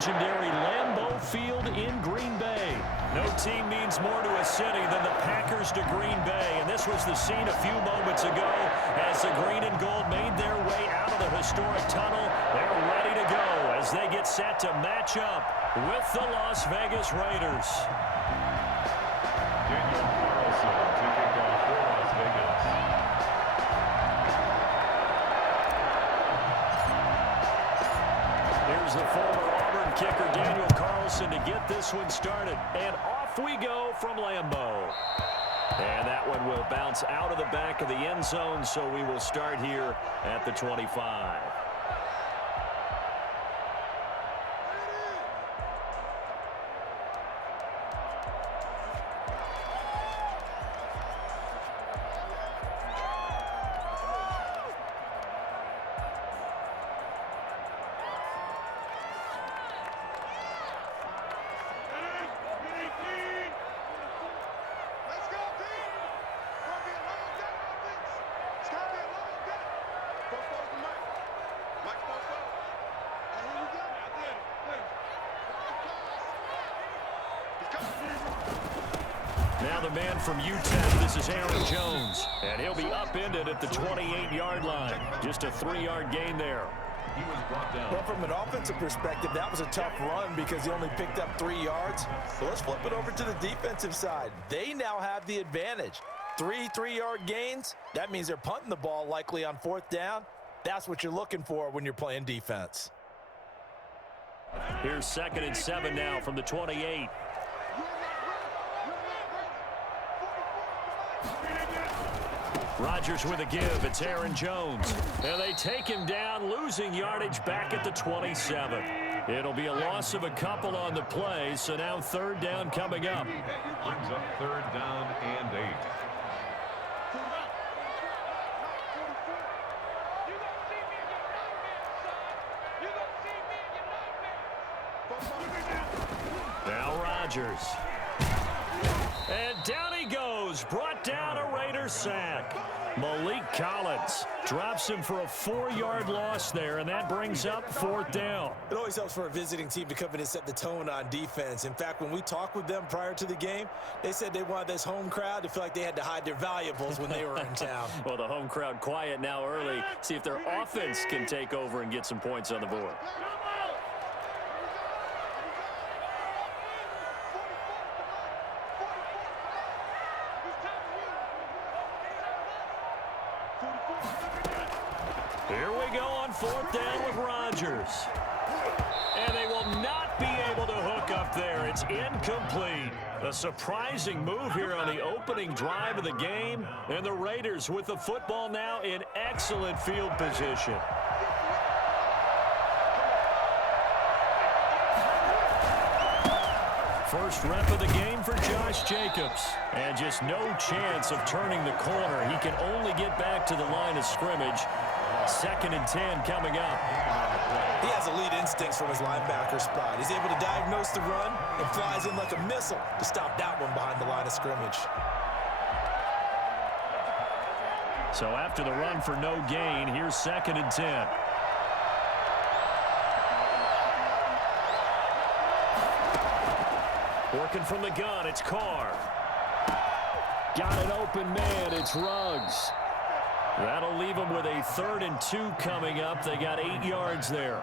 Legendary Lambeau Field in Green Bay. No team means more to a city than the Packers to Green Bay, and this was the scene a few moments ago as the green and gold made their way out of the historic tunnel. They're ready to go as they get set to match up with the Las Vegas Raiders. Daniel Carlson to kick off for Las Vegas. Here's the former Auburn kicker, Daniel Carlson, to get this one started. And off we go from Lambeau. And that one will bounce out of the back of the end zone, so we will start here at the 25. Now the man from UTEP, this is Aaron Jones, and he'll be upended at the 28-yard line. Just a 3-yard gain there. He was brought down. Well, from an offensive perspective, that was a tough run because he only picked up 3 yards. So let's flip it over to the defensive side. They now have the advantage. 3-3-yard gains, that means they're punting the ball likely on 4th down. That's what you're looking for when you're playing defense. Here's 2nd and 7 now from the 28. Rodgers with a give. It's Aaron Jones. And they take him down, losing yardage back at the 27. It'll be a loss of a couple on the play, so now 3rd down coming up. Brings up 3rd down and 8. Now Rodgers. And down he goes, brought down a Raiders sack. Malik Collins drops him for a 4-yard loss there, and that brings up 4th down. It always helps for a visiting team to come in and set the tone on defense. In fact, when we talked with them prior to the game, they said they wanted this home crowd to feel like they had to hide their valuables when they were in town. Well, the home crowd quiet now early. See if their offense can take over and get some points on the board. Here we go on 4th down with Rodgers. And they will not be able to hook up there. It's incomplete. A surprising move here on the opening drive of the game. And the Raiders with the football now in excellent field position. First rep of the game for Josh Jacobs. And just no chance of turning the corner. He can only get back to the line of scrimmage. 2nd and 10 coming up. He has elite instincts from his linebacker spot. He's able to diagnose the run and flies in like a missile to stop that one behind the line of scrimmage. So after the run for no gain, here's 2nd and 10. Working from the gun, it's Carr. Got an open man, it's Ruggs. That'll leave them with a 3rd and 2 coming up. They got 8 yards there.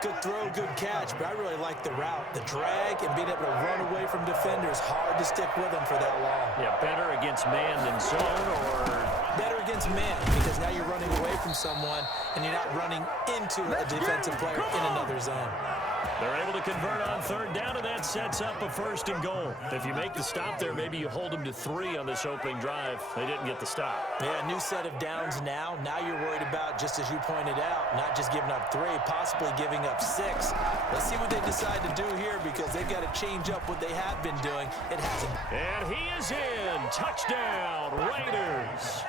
Good throw, good catch, but I really like the route. The drag and being able to run away from defenders, hard to stick with them for that long. Yeah, better against man than zone, or? Better against man, because now you're running away from someone and you're not running into a defensive player in another zone. They're able to convert on 3rd down, and that sets up a 1st and goal. If you make the stop there, maybe you hold them to 3 on this opening drive. They didn't get the stop. Yeah, new set of downs now. Now you're worried about, just as you pointed out, not just giving up 3, possibly giving up 6. Let's see what they decide to do here, because they've got to change up what they have been doing. It hasn't. And he is in. Touchdown, Raiders.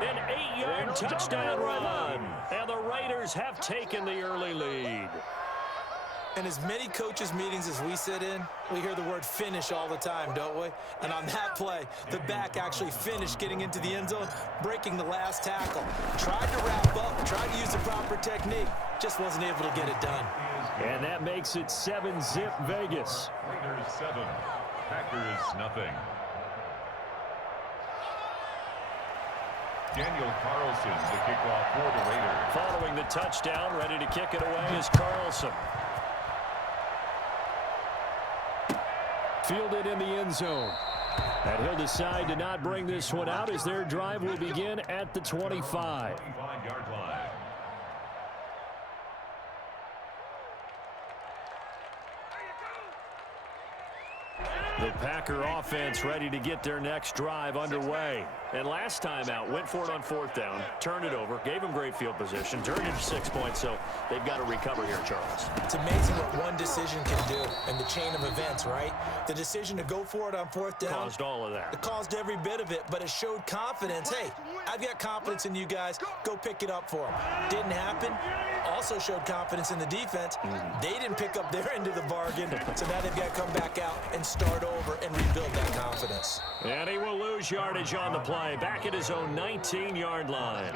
An 8-yard touchdown run. And the Raiders have taken the early lead. In as many coaches' meetings as we sit in, we hear the word finish all the time, don't we? And on that play, the back actually finished getting into the end zone, breaking the last tackle. Tried to wrap up, tried to use the proper technique, just wasn't able to get it done. And that makes it 7-zip Vegas. Raiders 7, Packers nothing. Daniel Carlson, the kickoff for the Raiders. Following the touchdown, ready to kick it away is Carlson. Fielded in the end zone. And he'll decide to not bring this one out as their drive will begin at the 25. 25-yard line. The Packer offense ready to get their next drive underway. And last time out, went for it on 4th down, turned it over, gave them great field position, turned it to 6 points, so they've got to recover here, Charles. It's amazing what one decision can do in the chain of events, right? The decision to go for it on 4th down. Caused all of that. It caused every bit of it, but it showed confidence. Hey, I've got confidence in you guys. Go pick it up for them. Didn't happen. Also showed confidence in the defense. They didn't pick up their end of the bargain, so now they've got to come back out and start over and rebuild that confidence. And he will lose yardage on the play, back at his own 19-yard line.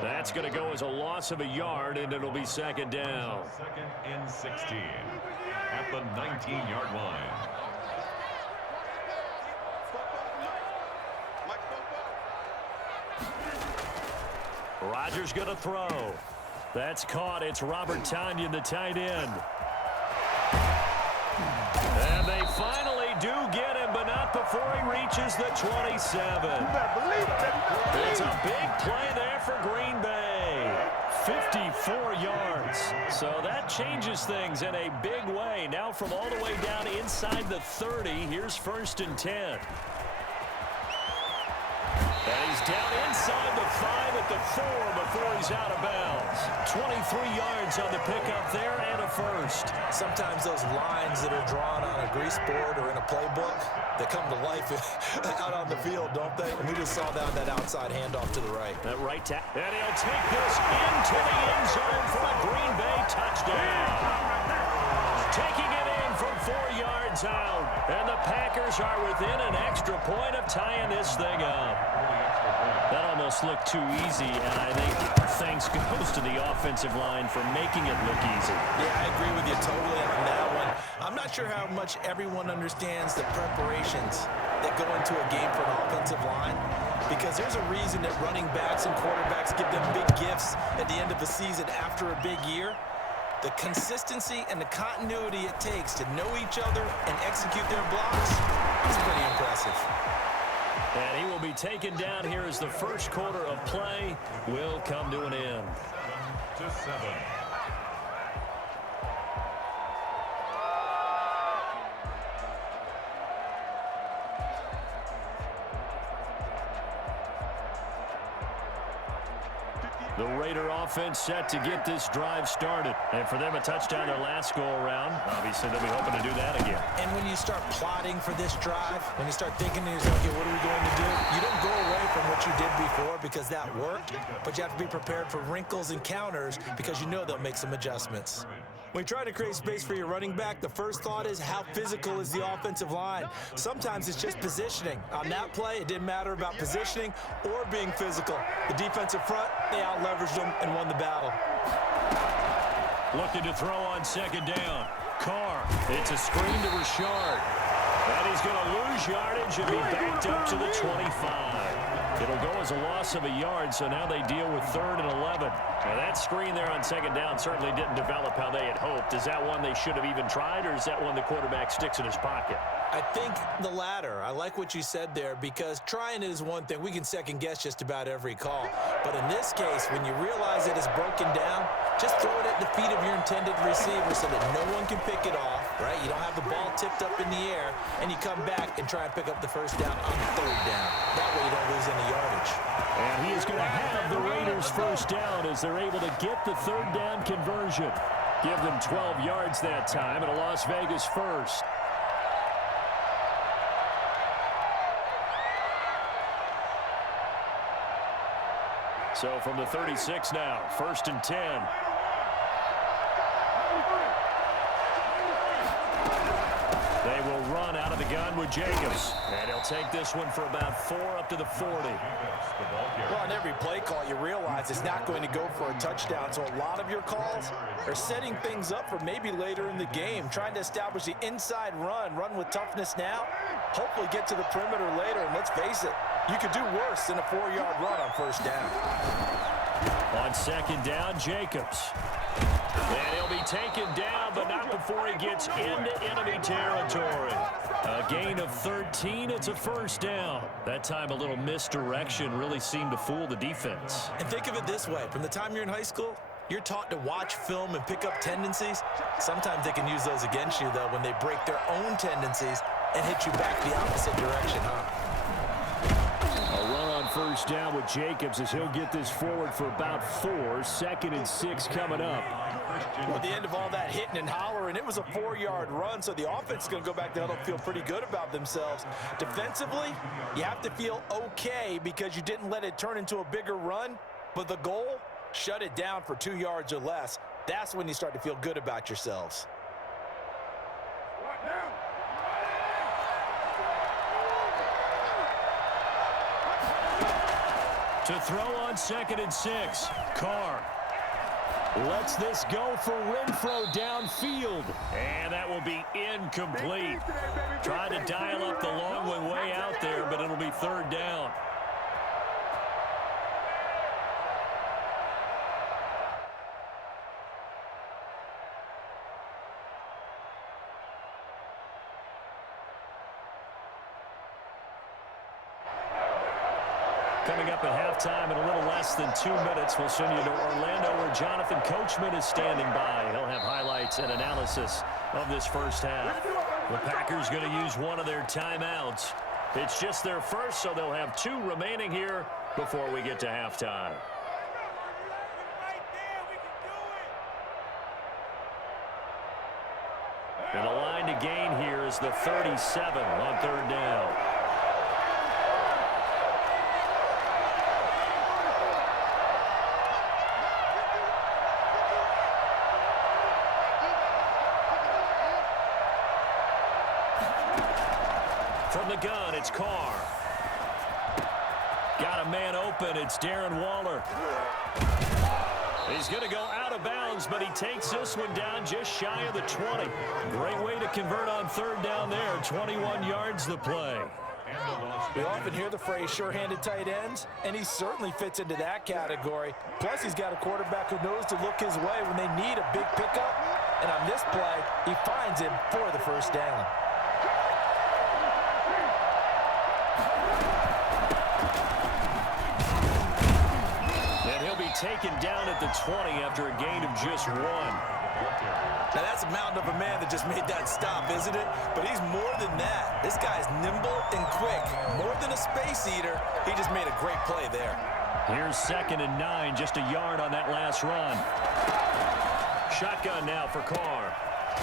That's going to go as a loss of a yard, and it'll be 2nd down. 2nd and 16 at the 19-yard line. Rodgers going to throw. That's caught. It's Robert Tonyan, the tight end. And they finally do get him, but not before he reaches the 27. It's a big play there for Green Bay. 54 yards. So that changes things in a big way. Now from all the way down inside the 30, here's 1st and 10. And he's down inside the 5 at the 4 before he's out of bounds. 23 yards on the pickup there and a first. Sometimes those lines that are drawn on a grease board or in a playbook, they come to life out on the field, don't they? And we just saw that outside handoff to the right. That right tackle. And he'll take this into the end zone for a Green Bay touchdown. Taking it in from 4 yards out. And the Packers are within an extra point of tying this thing up. That almost looked too easy, and I think thanks goes to the offensive line for making it look easy. Yeah, I agree with you totally on that one. I'm not sure how much everyone understands the preparations that go into a game for an offensive line, because there's a reason that running backs and quarterbacks give them big gifts at the end of the season after a big year. The consistency and the continuity it takes to know each other and execute their blocks is pretty impressive. And he will be taken down here as the first quarter of play will come to an end. 7-7. The Raider offense set to get this drive started. And for them, a touchdown their last go-around. Obviously, they'll be hoping to do that again. And when you start plotting for this drive, when you start thinking to yourself, okay, what are we going to do? You don't go away from what you did before because that worked, but you have to be prepared for wrinkles and counters because you know they'll make some adjustments. When you try to create space for your running back, the first thought is how physical is the offensive line? Sometimes it's just positioning. On that play, it didn't matter about positioning or being physical. The defensive front, they out-leveraged them and won the battle. Looking to throw on 2nd down. Carr, it's a screen to Richard. And he's going to lose yardage and be backed up to the 25. It'll go as a loss of a yard, so now they deal with 3rd and 11. Now that screen there on 2nd down certainly didn't develop how they had hoped. Is that one they should have even tried, or is that one the quarterback sticks in his pocket? I think the latter. I like what you said there, because trying it is one thing. We can second guess just about every call. But in this case, when you realize it is broken down, just throw it at the feet of your intended receiver so that no one can pick it off, right? You don't have the ball tipped up in the air, and you come back and try and pick up the 1st down on the 3rd down. That way you don't lose any yardage. And he is going to have the Raiders 1st down as they're able to get the 3rd down conversion. Give them 12 yards that time, and a Las Vegas 1st. So from the 36 now, 1st and 10. They they will run out of the gun with Jacobs. And he'll take this one for about 4 up to the 40. Well, on every play call, you realize it's not going to go for a touchdown. So a lot of your calls are setting things up for maybe later in the game, trying to establish the inside run with toughness now, hopefully get to the perimeter later. And let's face it, you could do worse than a 4-yard run on first down. On second down, Jacobs. And he'll be taken down, but not before he gets into enemy territory. A gain of 13, it's a first down. That time a little misdirection really seemed to fool the defense. And think of it this way, from the time you're in high school, you're taught to watch film and pick up tendencies. Sometimes they can use those against you, though, when they break their own tendencies and hit you back the opposite direction, huh? A run on first down with Jacobs as he'll get this forward for about 4. 2nd and 6 coming up. Well, at the end of all that hitting and hollering, it was a 4-yard run, so the offense is going to go back there and feel pretty good about themselves. Defensively, you have to feel okay because you didn't let it turn into a bigger run, but the goal, shut it down for 2 yards or less. That's when you start to feel good about yourselves. To throw on 2nd and 6, Carr lets this go for Renfro downfield. And that will be incomplete. Trying to dial up the long one way out there, but it'll be 3rd down. Coming up at halftime in a little less than 2 minutes, we'll send you to Orlando where Jonathan Coachman is standing by. He'll have highlights and analysis of this first half. The Packers going to use one of their timeouts. It's just their first, so they'll have 2 remaining here before we get to halftime. And the line to gain here is the 37 on 3rd down. From the gun, it's Carr. Got a man open. It's Darren Waller. He's going to go out of bounds, but he takes this one down just shy of the 20. Great way to convert on 3rd down there. 21 yards the play. We often hear the phrase sure-handed tight ends, and he certainly fits into that category. Plus, he's got a quarterback who knows to look his way when they need a big pickup. And on this play, he finds him for the first down. Taken down at the 20 after a gain of just 1. Now that's a mountain of a man that just made that stop, isn't it? But he's more than that. This guy's nimble and quick. More than a space eater, he just made a great play there. Here's 2nd and 9, just a yard on that last run. Shotgun now for Carr.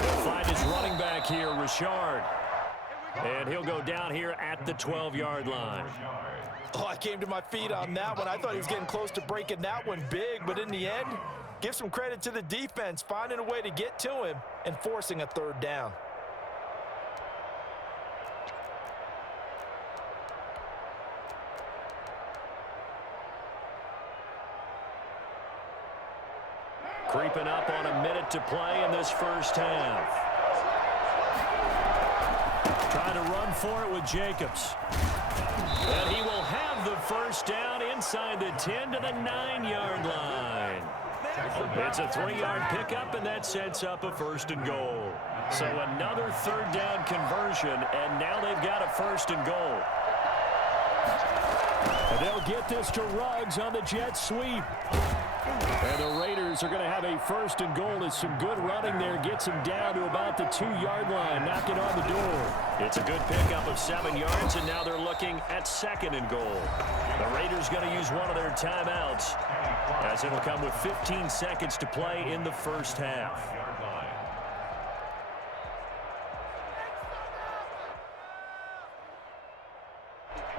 He'll find his running back here, Richard. And he'll go down here at the 12-yard line. Oh, I came to my feet on that one. I thought he was getting close to breaking that one big, but in the end, give some credit to the defense, finding a way to get to him and forcing a 3rd down. Creeping up on a minute to play in this first half. Trying to run for it with Jacobs. And he will have the first down inside the 10 to the 9-yard line. It's a 3-yard pickup, and that sets up a 1st and goal. So another 3rd down conversion, and now they've got a 1st and goal. And they'll get this to Ruggs on the jet sweep. And the Raiders are going to have a 1st and goal as some good running there gets him down to about the 2-yard line, knocking on the door. It's a good pickup of 7 yards, and now they're looking at 2nd and goal. The Raiders going to use one of their timeouts as it'll come with 15 seconds to play in the first half.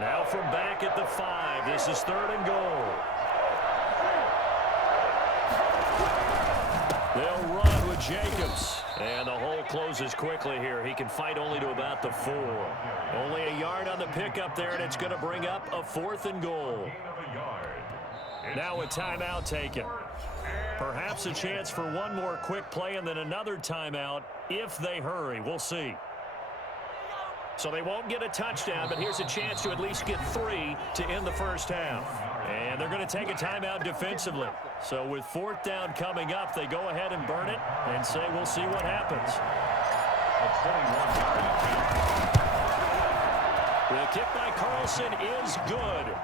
Now from back at the 5, this is 3rd and goal. They'll run with Jacobs. And the hole closes quickly here. He can fight only to about the 4. Only a yard on the pickup there, and it's going to bring up a 4th and goal. Now a timeout taken. Perhaps a chance for one more quick play and then another timeout if they hurry. We'll see. So they won't get a touchdown, but here's a chance to at least get 3 to end the first half. And they're going to take a timeout defensively. So with 4th down coming up, they go ahead and burn it and say we'll see what happens. The kick by Carlson is good.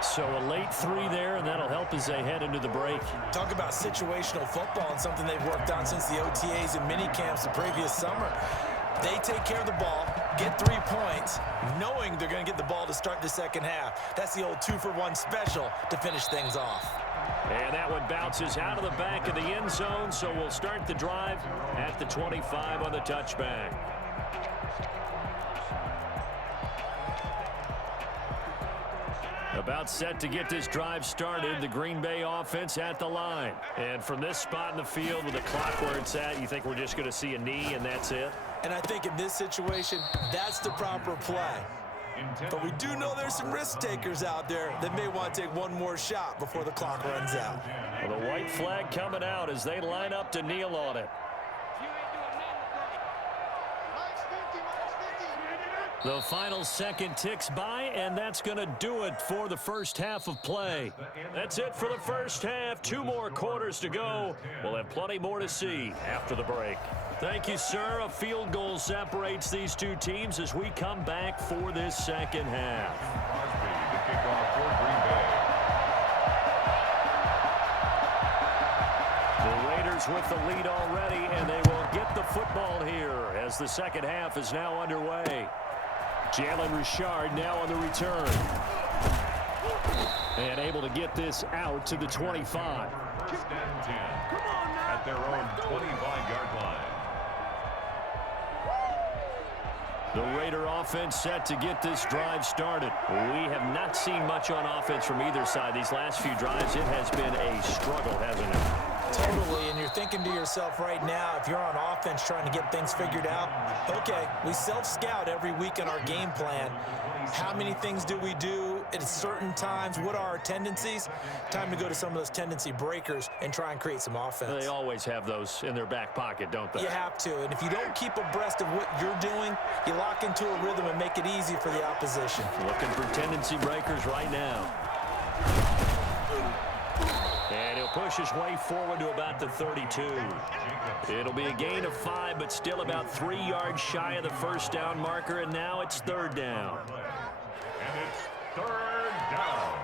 So a late 3 there, and that'll help as they head into the break. Talk about situational football and something they've worked on since the OTAs and mini camps the previous summer. They take care of the ball, get 3 points, knowing they're going to get the ball to start the second half. That's the old 2-for-1 special to finish things off. And that one bounces out of the back of the end zone, so we'll start the drive at the 25 on the touchback. About set to get this drive started, the Green Bay offense at the line. And from this spot in the field with the clock where it's at, you think we're just going to see a knee and that's it? And I think in this situation, that's the proper play. But we do know there's some risk takers out there that may want to take one more shot before the clock runs out. Well, the white flag coming out as they line up to kneel on it. The final second ticks by, and that's going to do it for the first half of play. That's it for the first half. 2 more quarters to go. We'll have plenty more to see after the break. Thank you, sir. A field goal separates these two teams as we come back for this second half. The kickoff for Green Bay. The Raiders with the lead already, and they will get the football here as the second half is now underway. Jalen Richard now on the return. And able to get this out to the 25. First and 10 at their own 25-yard line. The Raider offense set to get this drive started. We have not seen much on offense from either side. These last few drives, it has been a struggle, hasn't it? Totally, and you're thinking to yourself right now, if you're on offense trying to get things figured out, okay, we self-scout every week in our game plan. How many things do we do at certain times? What are our tendencies? Time to go to some of those tendency breakers and try and create some offense. They always have those in their back pocket, don't they? You have to, and if you don't keep abreast of what you're doing, you lock into a rhythm and make it easy for the opposition. Looking for tendency breakers right now. And he'll push his way forward to about the 32. It'll be a gain of 5, but still about 3 yards shy of the first down marker, and now it's 3rd down. And it's 3rd down.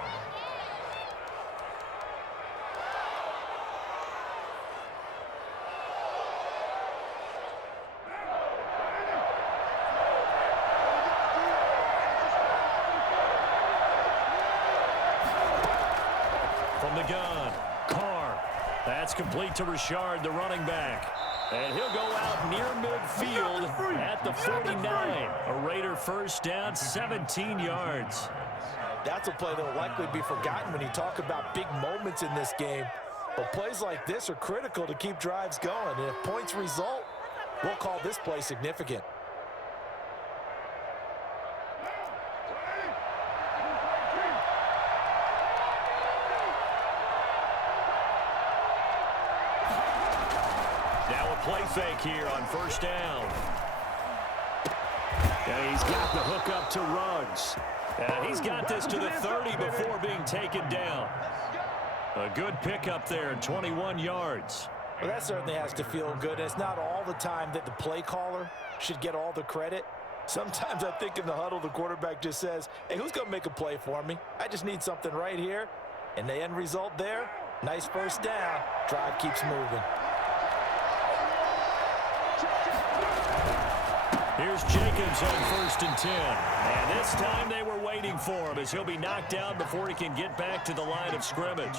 From the gun, Carr. That's complete to Richard, the running back. And he'll go out near midfield at the 49. A Raider first down, 17 yards. That's a play that will likely be forgotten when you talk about big moments in this game. But plays like this are critical to keep drives going. And if points result, we'll call this play significant. Play fake here on first down. And he's got the hook up to Ruggs. He's got this to the 30 before being taken down. A good pickup there, 21 yards. Well, that certainly has to feel good. It's not all the time that the play caller should get all the credit. Sometimes I think in the huddle, the quarterback just says, hey, who's going to make a play for me? I just need something right here. And the end result there, nice first down. Drive keeps moving. Here's Jacobs on 1st and 10. And this time they were waiting for him as he'll be knocked down before he can get back to the line of scrimmage.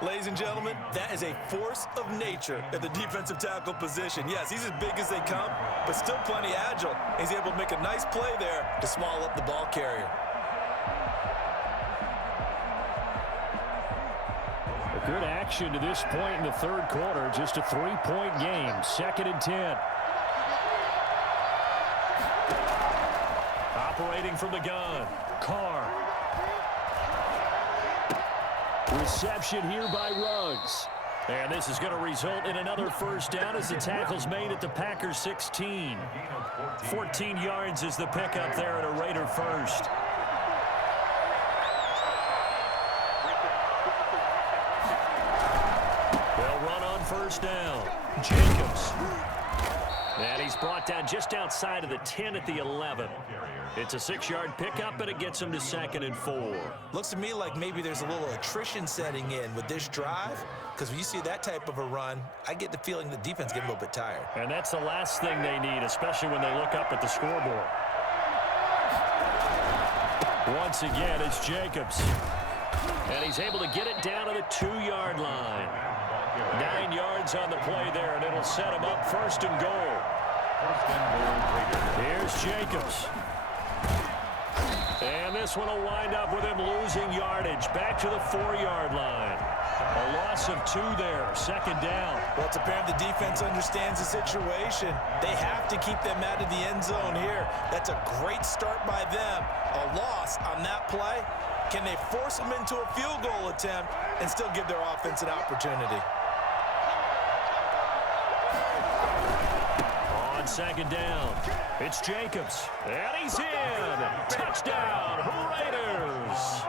Ladies and gentlemen, that is a force of nature at the defensive tackle position. Yes, he's as big as they come, but still plenty agile. He's able to make a nice play there to swallow up the ball carrier. The Good action to this point in the third quarter. Just a 3-point game. 2nd and 10. Operating from the gun. Carr. Reception here by Ruggs. And this is going to result in another first down as the tackle's made at the Packers 16. 14 yards is the pickup there at a Raider first. They'll run on first down. Jacobs. And he's brought down just outside of the 10 at the 11. It's a 6-yard pickup, and it gets him to 2nd and 4. Looks to me like maybe there's a little attrition setting in with this drive, because when you see that type of a run, I get the feeling the defense getting a little bit tired. And that's the last thing they need, especially when they look up at the scoreboard. Once again, it's Jacobs. And he's able to get it down to the 2-yard line. 9 yards on the play there, and it'll set him up 1st and goal. Here's Jacobs. And this one will wind up with him losing yardage. Back to the 4-yard line. A loss of 2 there. 2nd down. Well, it's apparent the defense understands the situation. They have to keep them out of the end zone here. That's a great start by them. A loss on that play. Can they force them into a field goal attempt and still give their offense an opportunity? On 2nd down, it's Jacobs. And he's in. Touchdown, Raiders.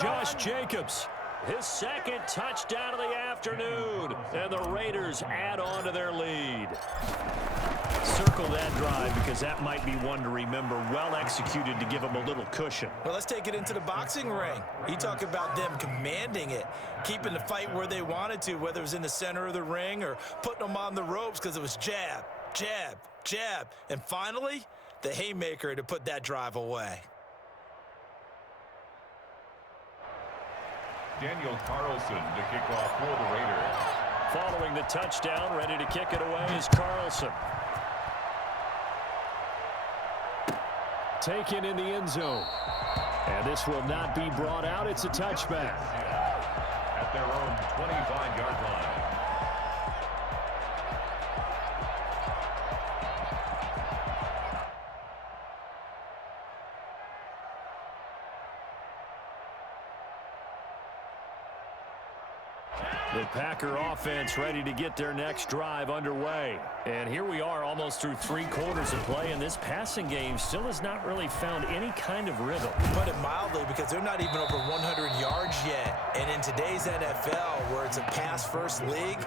Josh Jacobs, his 2nd touchdown of the afternoon. And the Raiders add on to their lead. Circle that drive because that might be one to remember. Well executed to give them a little cushion. Well, let's take it into the boxing ring. You talk about them commanding it, keeping the fight where they wanted to, whether it was in the center of the ring or putting them on the ropes because it was jab, jab, jab. And finally, the haymaker to put that drive away. Daniel Carlson to kick off for the Raiders. Following the touchdown, ready to kick it away is Carlson. Taken in the end zone. And this will not be brought out. It's a touchback. At their own 25-yard line. The Packer offense ready to get their next drive underway. And here we are almost through 3 quarters of play, and this passing game still has not really found any kind of rhythm. Put it mildly, because they're not even over 100 yards yet. And in today's NFL, where it's a pass-first league,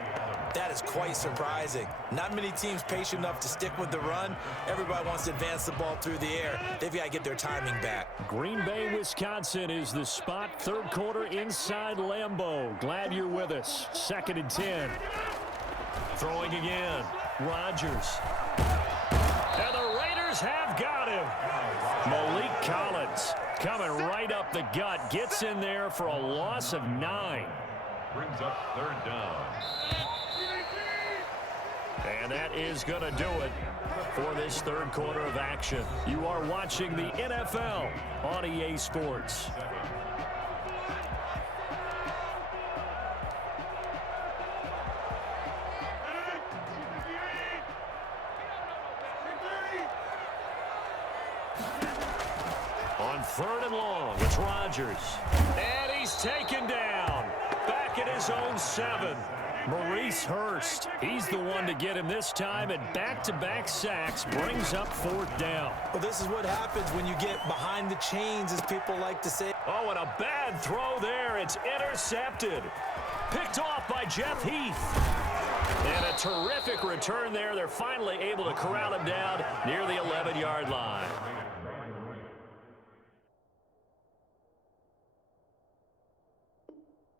that is quite surprising. Not many teams patient enough to stick with the run. Everybody wants to advance the ball through the air. They've got to get their timing back. Green Bay, Wisconsin is the spot. 3rd quarter inside Lambeau. Glad you're with us. 2nd and 10. Throwing again. Rodgers. And the Raiders have got him. Malik Collins coming right up the gut. Gets in there for a loss of 9. Brings up 3rd down. And that is going to do it for this 3rd quarter of action. You are watching the NFL on EA Sports. On 3rd and long, it's Rodgers. And he's taken down. Back at his own 7. Maurice Hurst, he's the one to get him this time, and back-to-back sacks brings up 4th down. Well, this is what happens when you get behind the chains, as people like to say. Oh, and a bad throw there. It's intercepted. Picked off by Jeff Heath. And a terrific return there. They're finally able to corral him down near the 11-yard line.